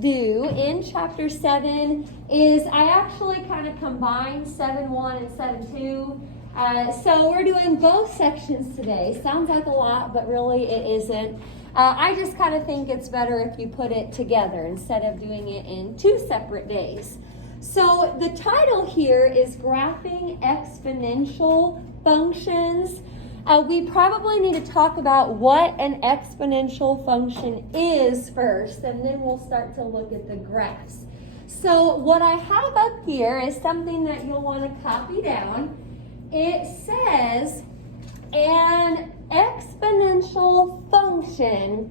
do in chapter 7 is I actually kind of combined 7:1 and 7:2. So we're doing both sections today. Sounds like a lot, but really it isn't. I just kind of think it's better if you put it together instead of doing it in two separate days. So the title here is Graphing Exponential Functions. We probably need to talk about what an exponential function is first, and then we'll start to look at the graphs. So what I have up here is something that you'll want to copy down. It says an exponential function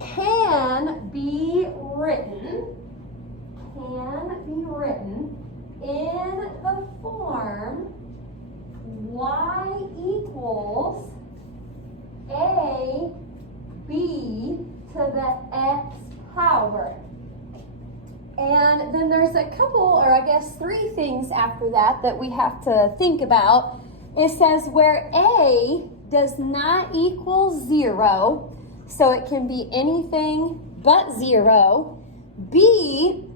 can be written in the form y equals a b to the x power. And then there's a couple, or I guess three things after that we have to think about. It says where a does not equal 0, so it can be anything but 0. B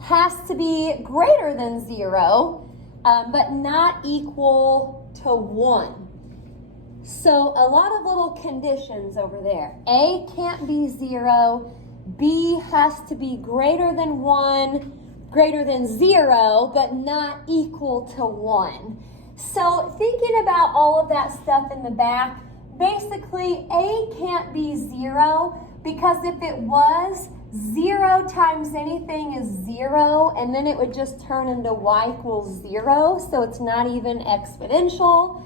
has to be greater than 0, but not equal to 1. So a lot of little conditions over there. A can't be 0. B has to be greater than 1, greater than 0, but not equal to 1. So thinking about all of that stuff in the back, basically A can't be 0 because if it was, 0 times anything is 0, and then it would just turn into y equals 0, so it's not even exponential.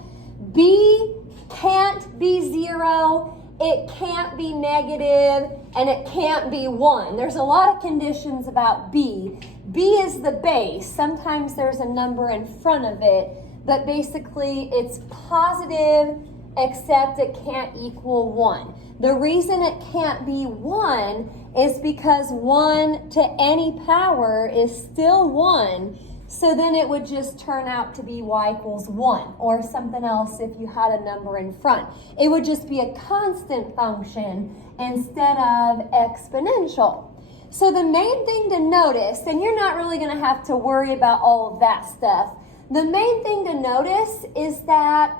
B can't be 0, it can't be negative, and it can't be 1. There's a lot of conditions about B. B is the base. Sometimes there's a number in front of it, but basically it's positive except it can't equal 1. The reason it can't be 1 is because 1 to any power is still 1, so then it would just turn out to be y equals 1, or something else if you had a number in front. It would just be a constant function instead of exponential. So the main thing to notice, and you're not really going to have to worry about all of that stuff, the main thing to notice is that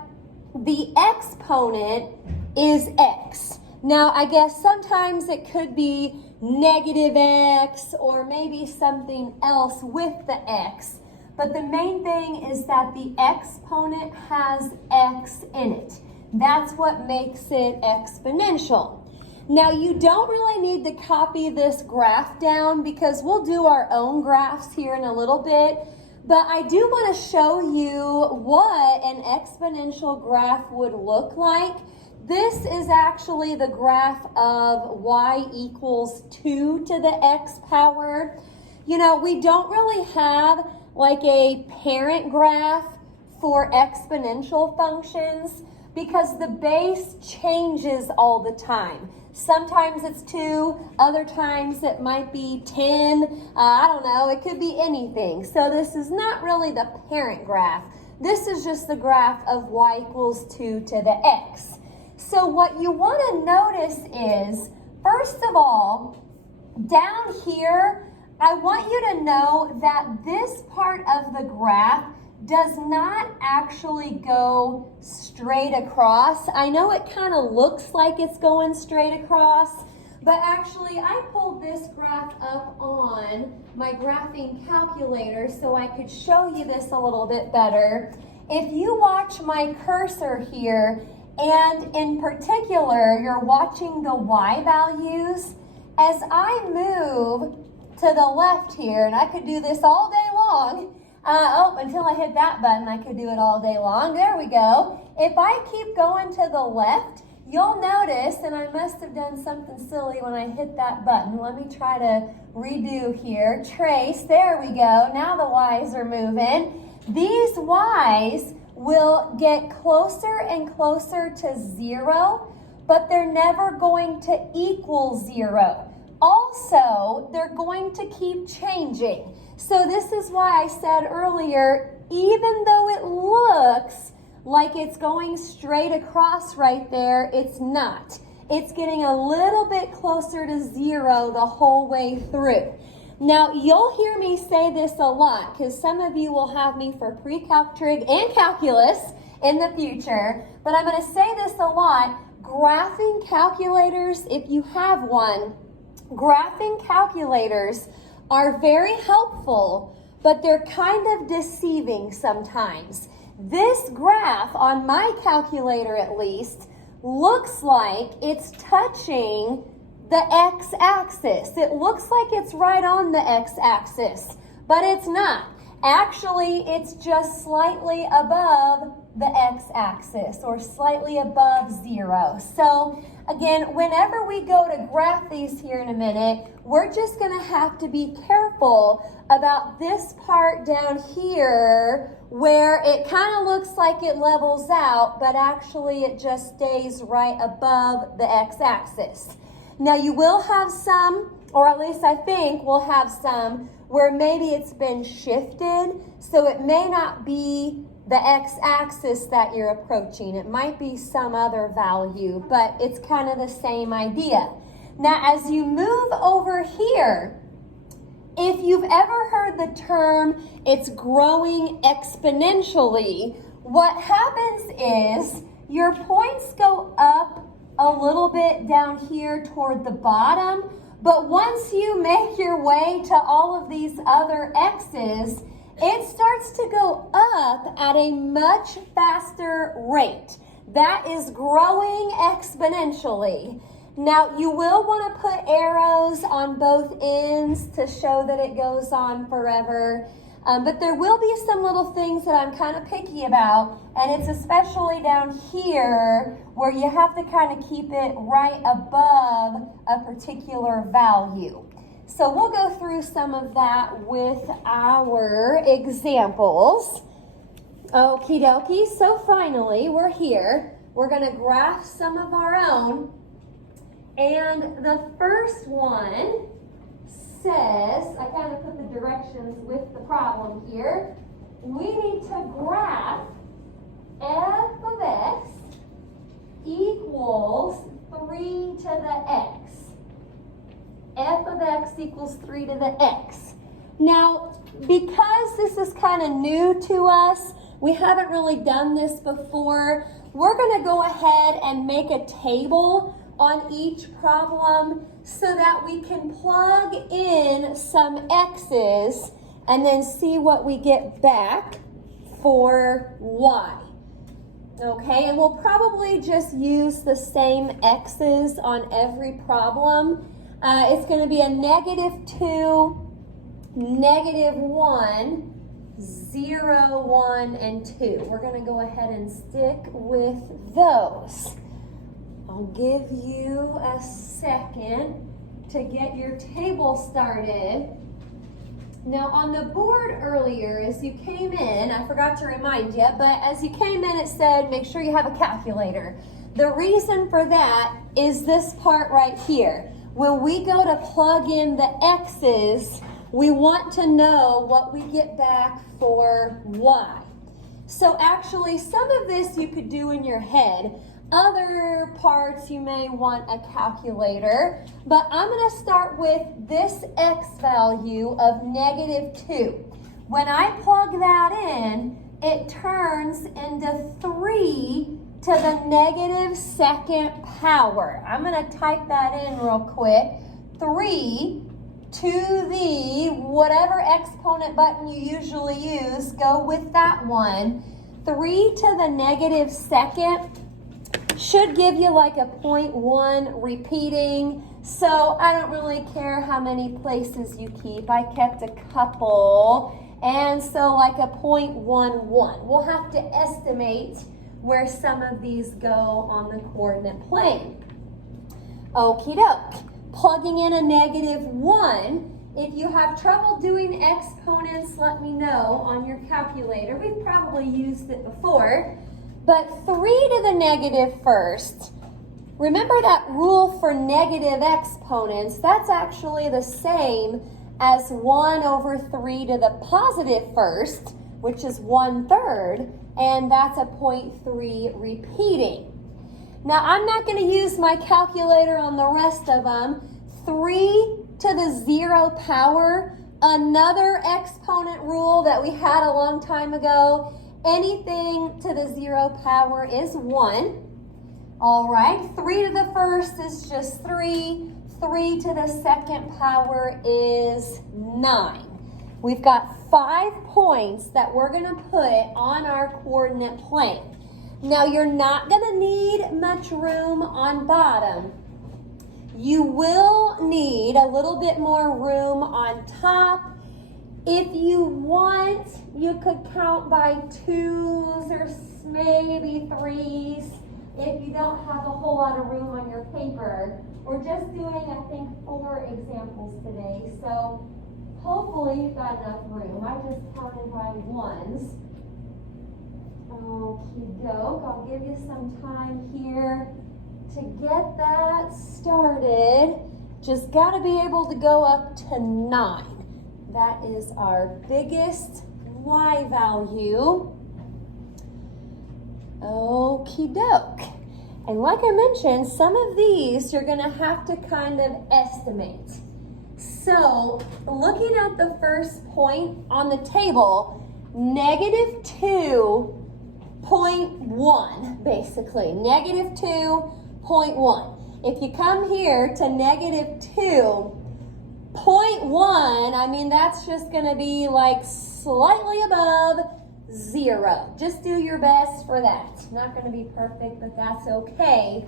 the exponent is x. Now, I guess sometimes it could be negative x or maybe something else with the x. But the main thing is that the exponent has x in it. That's what makes it exponential. Now, you don't really need to copy this graph down because we'll do our own graphs here in a little bit. But I do want to show you what an exponential graph would look like. This is actually the graph of y equals 2 to the x power. You know, we don't really have like a parent graph for exponential functions because the base changes all the time. Sometimes it's 2, other times it might be 10, I don't know, it could be anything. So this is not really the parent graph. This is just the graph of y equals 2 to the x. So what you want to notice is, first of all, down here, I want you to know that this part of the graph does not actually go straight across. I know it kind of looks like it's going straight across, but actually I pulled this graph up on my graphing calculator so I could show you this a little bit better. If you watch my cursor here, and in particular, you're watching the y values, as I move to the left here, and I could do this all day long, until I hit that button, I could do it all day long. There we go. If I keep going to the left, you'll notice, and I must have done something silly when I hit that button. Let me try to redo here. Trace, there we go. Now the y's are moving. These y's will get closer and closer to 0, but they're never going to equal 0. Also, they're going to keep changing. So this is why I said earlier, even though it looks like it's going straight across right there, it's not. it's getting a little bit closer to 0 the whole way through. Now, you'll hear me say this a lot because some of you will have me for pre-calc trig and calculus in the future, but I'm going to say this a lot. Graphing calculators, if you have one, graphing calculators are very helpful, but they're kind of deceiving sometimes. This graph, on my calculator at least, looks like it's touching the x-axis. It looks like it's right on the x-axis, but it's not. Actually, it's just slightly above the x-axis or slightly above 0. So again, whenever we go to graph these here in a minute, we're just going to have to be careful about this part down here where it kind of looks like it levels out, but actually it just stays right above the x-axis. Now you will have some, or at least I think we'll have some, where maybe it's been shifted, so it may not be the x-axis that you're approaching. It might be some other value, but it's kind of the same idea. Now, as you move over here, if you've ever heard the term, it's growing exponentially, what happens is your points go up a little bit down here toward the bottom, but once you make your way to all of these other x's, it starts to go up at a much faster rate. That is growing exponentially. Now, you will want to put arrows on both ends to show that it goes on forever. But there will be some little things that I'm kind of picky about, and it's especially down here where you have to kind of keep it right above a particular value. So we'll go through some of that with our examples. Okie dokie, so finally we're here. We're going to graph some of our own. And the first one says, I kind of put the directions with the problem here. We need to graph f of x equals 3 to the x. F of x equals 3 to the x. Now, because this is kind of new to us, we haven't really done this before, we're going to go ahead and make a table on each problem so that we can plug in some x's and then see what we get back for y. Okay, and we'll probably just use the same x's on every problem. It's going to be a -2, -1, 0, 1, and 2. We're going to go ahead and stick with those. I'll give you a second to get your table started. Now on the board earlier, as you came in, I forgot to remind you, but as you came in it said make sure you have a calculator. The reason for that is this part right here. When we go to plug in the x's, we want to know what we get back for y. So actually some of this you could do in your head. Other parts you may want a calculator, but I'm going to start with this x value of -2. When I plug that in, it turns into 3 to the -2nd power. I'm going to type that in real quick. 3 to the whatever exponent button you usually use, go with that one. 3 to the -2nd should give you like a 0.1 repeating, so I don't really care how many places you keep. I kept a couple, and so like a 0.11. We'll have to estimate where some of these go on the coordinate plane. Okie doke. Plugging in a -1. If you have trouble doing exponents, let me know on your calculator. We've probably used it before. But 3 to the negative first. Remember that rule for negative exponents? That's actually the same as 1 over 3 to the positive first, which is 1/3, and that's a 0.3 repeating. Now, I'm not going to use my calculator on the rest of them. 3 to the 0 power, another exponent rule that we had a long time ago. Anything to the 0 power is 1. All right, 3 to the first is just 3. 3 to the second power is 9. We've got 5 points that we're going to put on our coordinate plane. Now, you're not going to need much room on bottom. You will need a little bit more room on top. If you want, you could count by 2s or maybe 3s if you don't have a whole lot of room on your paper. We're just doing, I think, 4 examples today, so hopefully you've got enough room. I just counted by 1s. Okie doke, I'll give you some time here to get that started. Just got to be able to go up to 9. That is our biggest y value. Okie doke. And like I mentioned, some of these you're going to have to kind of estimate. So, looking at the first point on the table, negative 2.1, basically. Negative 2.1. If you come here to negative 2.1, I mean, that's just going to be like slightly above 0. Just do your best for that. Not going to be perfect, but that's okay.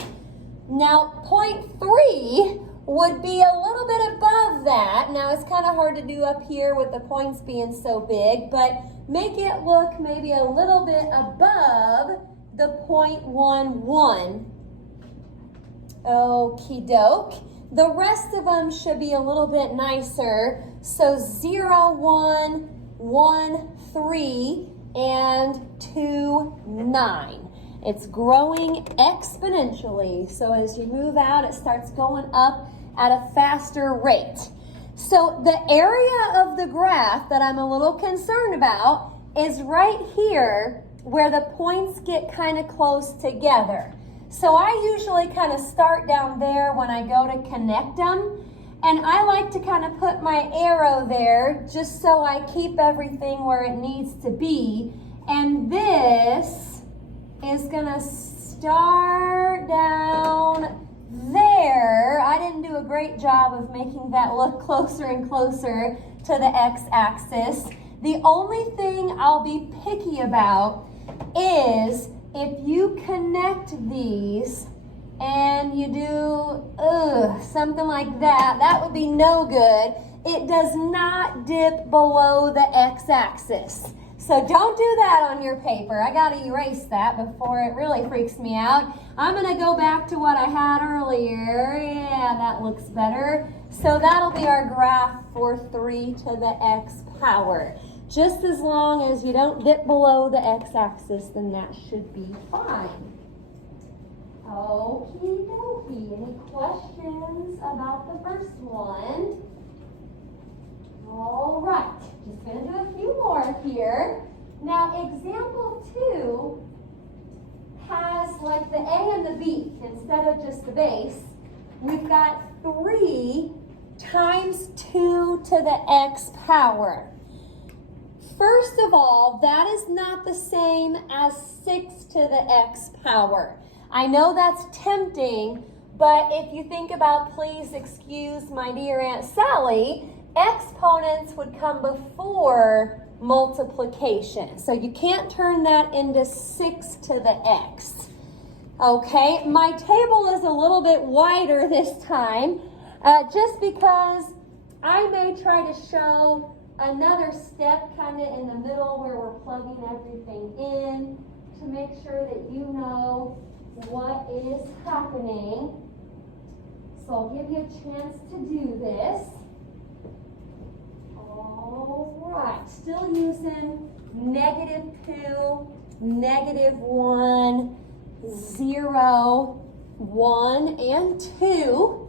Now, 0.3 would be a little bit above that. Now, it's kind of hard to do up here with the points being so big, but make it look maybe a little bit above the 0.11. Okie doke. The rest of them should be a little bit nicer. So 0, 1, 1, 3, and 2, 9. It's growing exponentially. So as you move out, it starts going up at a faster rate. So the area of the graph that I'm a little concerned about is right here where the points get kind of close together. So I usually kind of start down there when I go to connect them. And I like to kind of put my arrow there just so I keep everything where it needs to be. And this is going to start down there. I didn't do a great job of making that look closer and closer to the x-axis. The only thing I'll be picky about is if you connect these and you do something like that, that would be no good. It does not dip below the x-axis. So don't do that on your paper. I got to erase that before it really freaks me out. I'm going to go back to what I had earlier. Yeah, that looks better. So that'll be our graph for 3 to the x power. Just as long as you don't dip below the x-axis, then that should be fine. Okie dokie. Any questions about the first one? All right. Just going to do a few more here. Now, example 2 has like the A and the B instead of just the base. We've got 3 times 2 to the x power. First of all, that is not the same as 6 to the x power. I know that's tempting, but if you think about, please excuse my dear Aunt Sally, exponents would come before multiplication. So you can't turn that into 6 to the x. Okay, my table is a little bit wider this time, just because I may try to show another step kind of in the middle where we're plugging everything in to make sure that you know what is happening. So I'll give you a chance to do this. All right, still using negative 2, negative 1, 0, 1, and 2.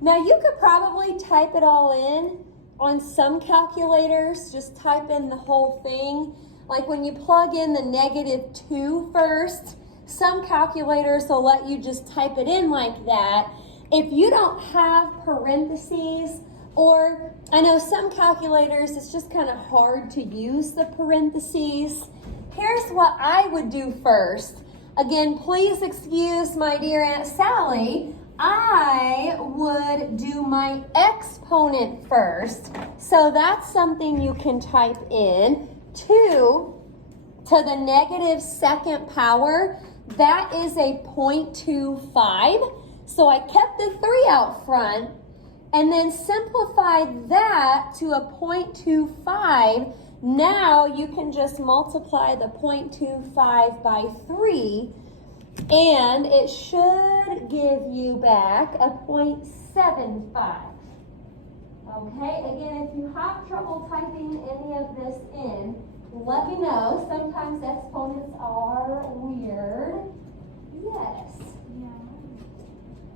Now you could probably type it all in on some calculators. Just type in the whole thing. Like when you plug in the negative 2 first, Some calculators will let you just type it in like that. If you don't have parentheses, or I know some calculators, it's just kind of hard to use the parentheses. Here's what I would do first. Again, please excuse my dear Aunt Sally. I would do my exponent first. So that's something you can type in. 2 to the negative second power, that is a 0.25. So I kept the 3 out front and then simplified that to a 0.25. Now you can just multiply the 0.25 by 3 and it should give you back a 0.75. Okay, again, if you have trouble typing any of this in, let me know. Sometimes exponents are weird. Yes.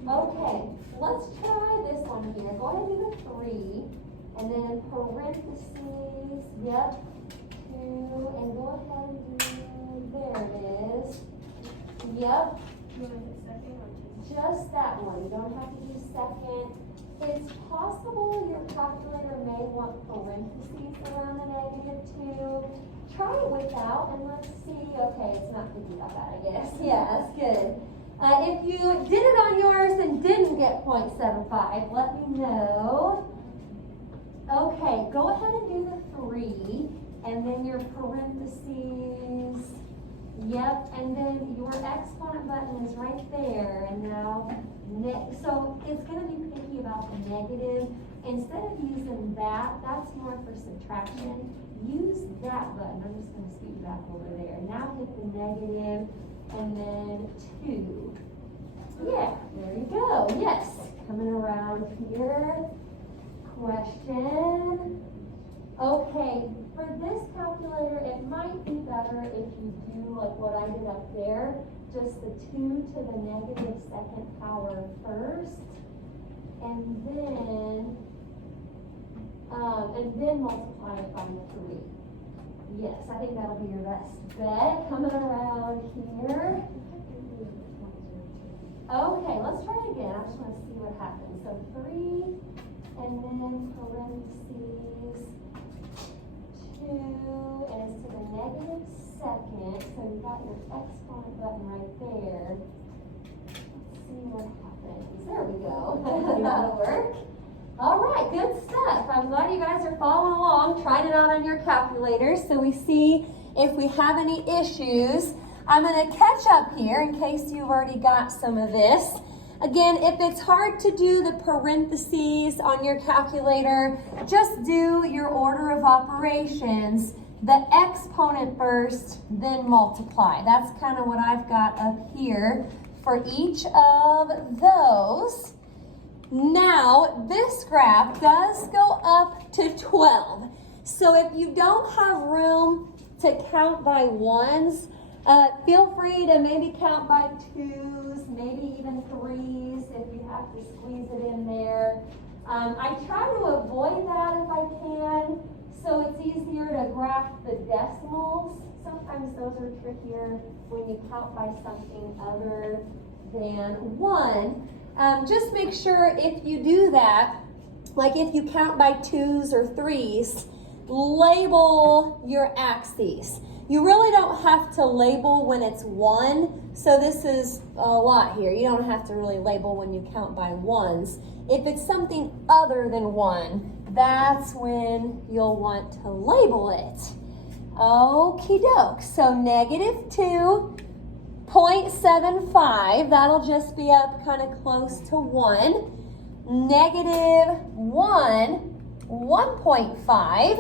Okay, let's try this one here. Go ahead and do the 3, and then in parentheses, yep, 2, and go ahead and do, there it is. Yep. Just that one. You don't have to do second. It's possible your calculator may want parentheses around the -2. Try it without and let's see. Okay, it's not thinking about that, I guess. Yeah, that's good. If you did it on yours and didn't get 0.75, let me know. Okay, go ahead and do the 3, and then your parentheses. Yep, and then your exponent button is right there, and now, so it's going to be picky about the negative. Instead of using that, that's more for subtraction, use that button. I'm just going to scoot back over there. Now hit the negative, and then 2. Yeah, there you go. Yes, coming around here. Question. Okay, for this calculator, it might be better if you do like what I did up there, just the 2 to the negative second power first, and then multiply it by 3. Yes, I think that'll be your best bet. Coming around here. Okay, let's try it again. I just want to see what happens. So 3, and then parentheses, 2, and it's to the negative second. So you got your exponent button right there. Let's see what happens. There we go. That'll work. All right, good stuff. I'm glad you guys are following along, trying it out on your calculators so we see if we have any issues. I'm going to catch up here in case you've already got some of this. Again, if it's hard to do the parentheses on your calculator, just do your order of operations. The exponent first, then multiply. That's kind of what I've got up here for each of those. Now, this graph does go up to 12. So if you don't have room to count by 1s, feel free to maybe count by 2s, maybe even 3s if you have to squeeze it in there. I try to avoid that if I can, so it's easier to graph the decimals. Sometimes those are trickier when you count by something other than 1. Just make sure if you do that, like if you count by 2s or 3s, label your axes. You really don't have to label when it's 1, so this is a lot here. You don't have to really label when you count by 1s. If it's something other than 1, that's when you'll want to label it. Okie doke. So -2, 0.75, that'll just be up kind of close to 1. -1, 1.5.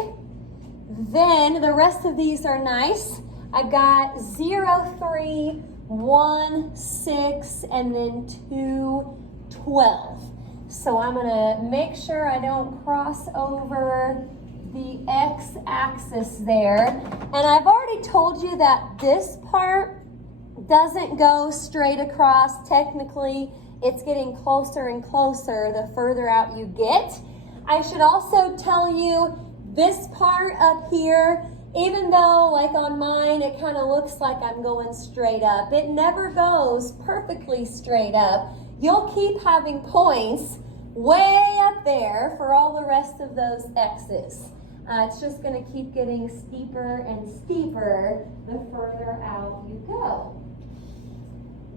Then the rest of these are nice. I've got 0, 3, 1, 6, and then 2, 12. So I'm gonna make sure I don't cross over the x-axis there. And I've already told you that this part doesn't go straight across. Technically, it's getting closer and closer the further out you get. I should also tell you this part up here Even though, like on mine, it kind of looks like I'm going straight up. It never goes perfectly straight up. You'll keep having points way up there for all the rest of those x's. It's just going to keep getting steeper and steeper the further out you go.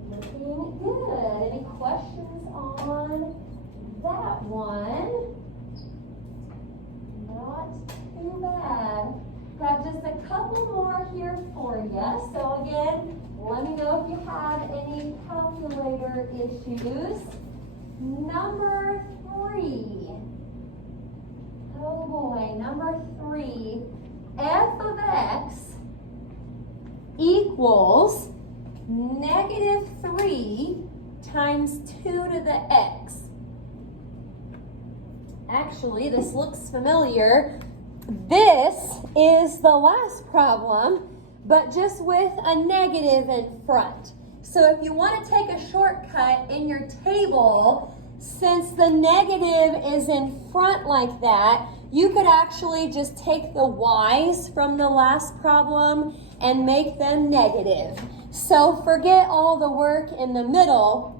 Looking good. Any questions on that one? Not too bad. Got just a couple more here for you. So again, let me know if you have any calculator issues. Number 3. Oh boy, number 3. F of x equals -3 times 2 to the x. Actually, this looks familiar. This is the last problem, but just with a negative in front. So if you want to take a shortcut in your table, since the negative is in front like that, you could actually just take the y's from the last problem and make them negative. So forget all the work in the middle.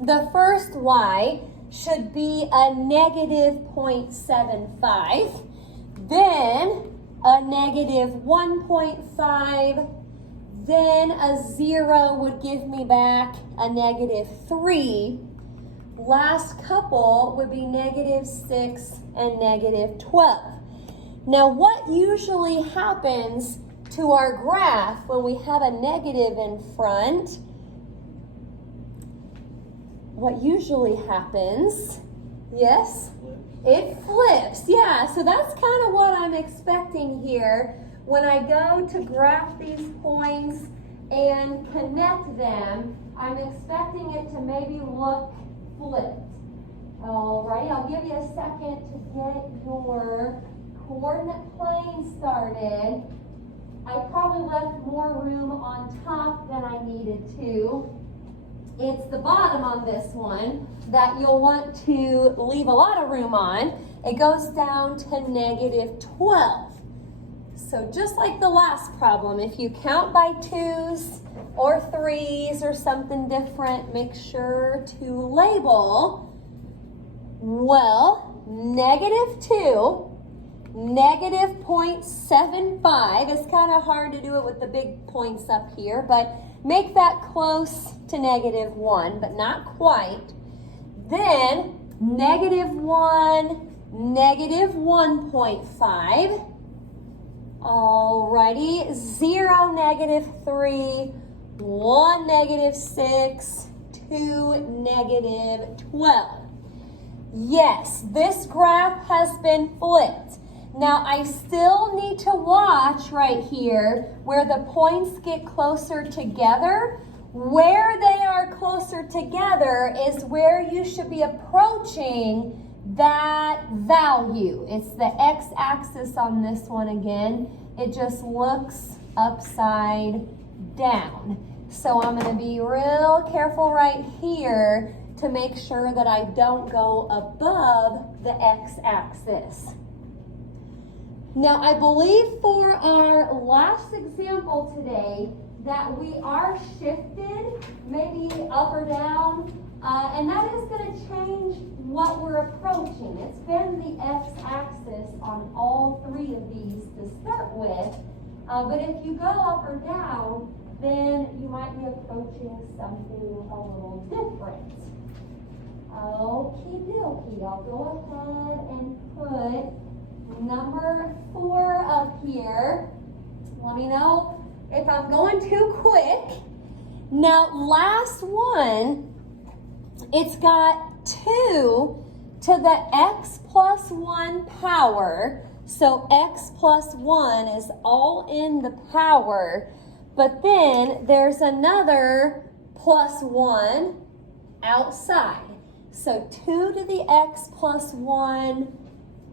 The first y should be a -0.75, then a -1.5, then a 0 would give me back a -3. Last couple would be -6 and -12. Now, what usually happens to our graph when we have a negative in front? What usually happens, yes, it flips. Yeah, so that's kind of what I'm expecting here. When I go to graph these points and connect them, I'm expecting it to maybe look flipped. Alright, I'll give you a second to get your coordinate plane started. I probably left more room on top than I needed to. It's the bottom on this one that you'll want to leave a lot of room on. It goes down to -12. So just like the last problem, if you count by 2s or 3s or something different, make sure to label, well, -2, -0.75. It's kind of hard to do it with the big points up here, but make that close to -1, but not quite. Then -1, -1.5. Alrighty, 0, -3, 1, -6, 2, -12. Yes, this graph has been flipped. Now, I still need to watch right here where the points get closer together. Where they are closer together is where you should be approaching that value. It's the x-axis on this one again. It just looks upside down. So I'm going to be real careful right here to make sure that I don't go above the x-axis. Now, I believe for our last example today that we are shifted, maybe up or down, and that is going to change what we're approaching. It's been the x-axis on all 3 of these to start with, but if you go up or down, then you might be approaching something a little different. Okie dokie, I'll go ahead and put number 4 up here. Let me know if I'm going too quick. Now, last one, it's got 2 to the x plus 1 power. So x plus 1 is all in the power. But then there's another plus 1 outside. So 2 to the x plus 1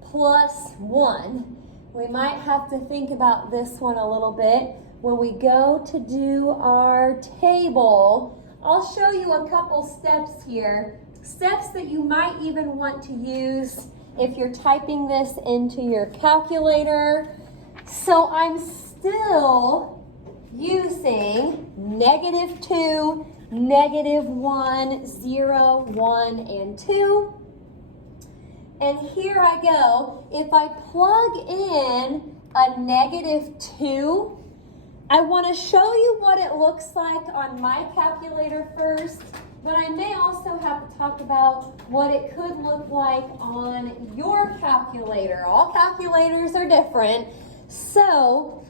plus 1. We might have to think about this one a little bit. When we go to do our table, I'll show you a couple steps here. Steps that you might even want to use if you're typing this into your calculator. So I'm still using -2, -1, 0, 1, and 2. And here I go. If I plug in a -2, I want to show you what it looks like on my calculator first, but I may also have to talk about what it could look like on your calculator. All calculators are different. So,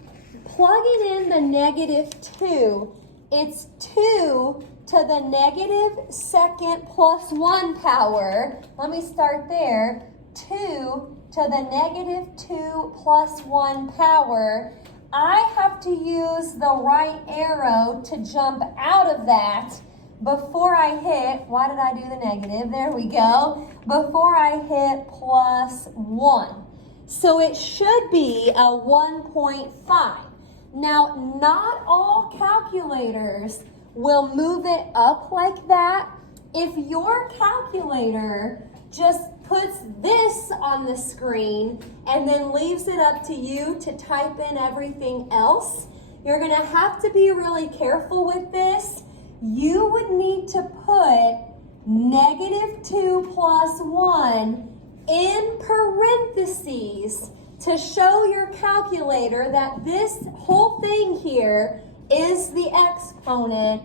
plugging in the -2, it's 2 to the -2 plus 1 power. Let me start there. 2 to the -2 plus 1 power. I have to use the right arrow to jump out of that before I hit, why did I do the negative? There we go. Before I hit plus 1. So it should be a 1.5. Now, not all calculators will move it up like that. If your calculator just puts this on the screen and then leaves it up to you to type in everything else, you're going to have to be really careful with this. You would need to put -2 plus 1 in parentheses to show your calculator that this whole thing here is the exponent,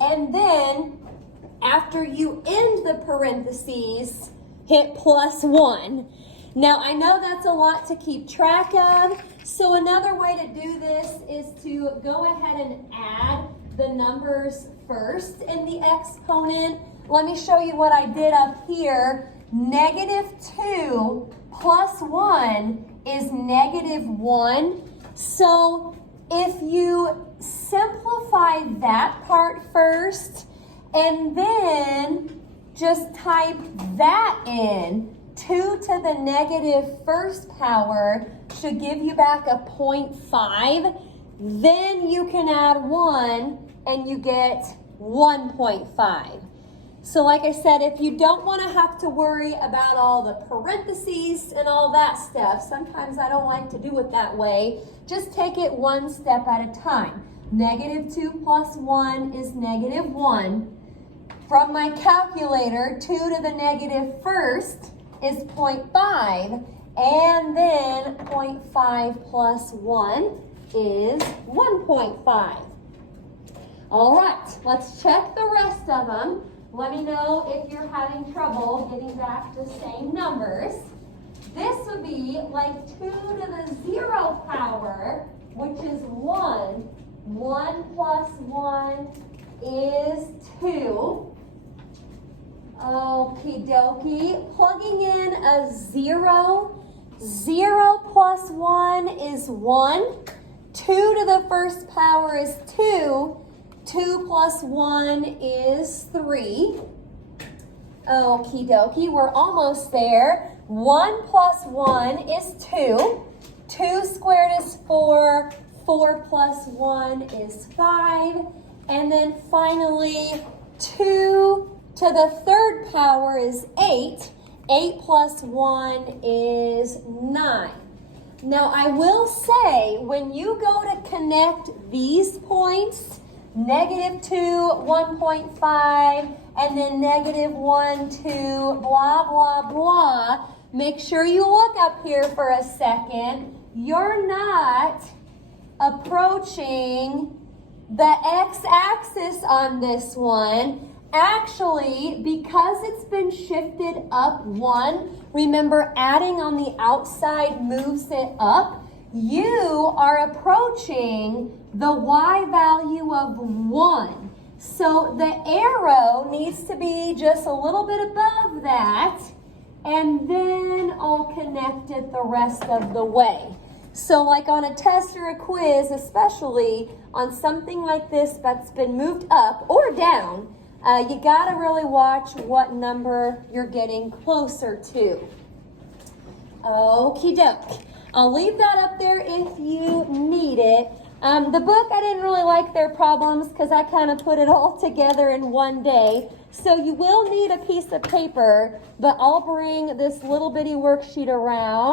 and then after you end the parentheses, hit plus 1. Now, I know that's a lot to keep track of, so another way to do this is to go ahead and add the numbers first in the exponent. Let me show you what I did up here. -2 plus 1 is -1. So if you simplify that part first and then just type that in, 2 to the -1st power should give you back a 0.5. Then you can add 1 and you get 1.5. So like I said, if you don't want to have to worry about all the parentheses and all that stuff, sometimes I don't like to do it that way, just take it one step at a time. -2 plus 1 is -1. From my calculator, 2 to the -1st is 0.5, and then 0.5 plus 1 is 1.5. All right, let's check the rest of them. Let me know if you're having trouble getting back the same numbers. This would be like 2 to the 0 power, which is 1. 1 plus 1 is 2. Okie dokie. Plugging in a 0. 0 plus 1 is 1. 2 to the 1st power is 2. 2 plus 1 is 3. Okie dokie, we're almost there. 1 plus 1 is 2. 2 squared is 4. 4 plus 1 is 5. And then finally, 2 to the 3rd power is 8. 8 plus 1 is 9. Now, I will say, when you go to connect these points, -2, 1.5, and then -1, 2, blah, blah, blah, make sure you look up here for a second. You're not approaching the x-axis on this one. Actually, because it's been shifted up 1, remember adding on the outside moves it up, you are approaching the y value of 1. So the arrow needs to be just a little bit above that, and then I'll connect it the rest of the way. So like on a test or a quiz, especially on something like this that's been moved up or down, you gotta really watch what number you're getting closer to. Okie doke. I'll leave that up there if you need it. The book, I didn't really like their problems because I kind of put it all together in one day. So you will need a piece of paper, but I'll bring this little bitty worksheet around.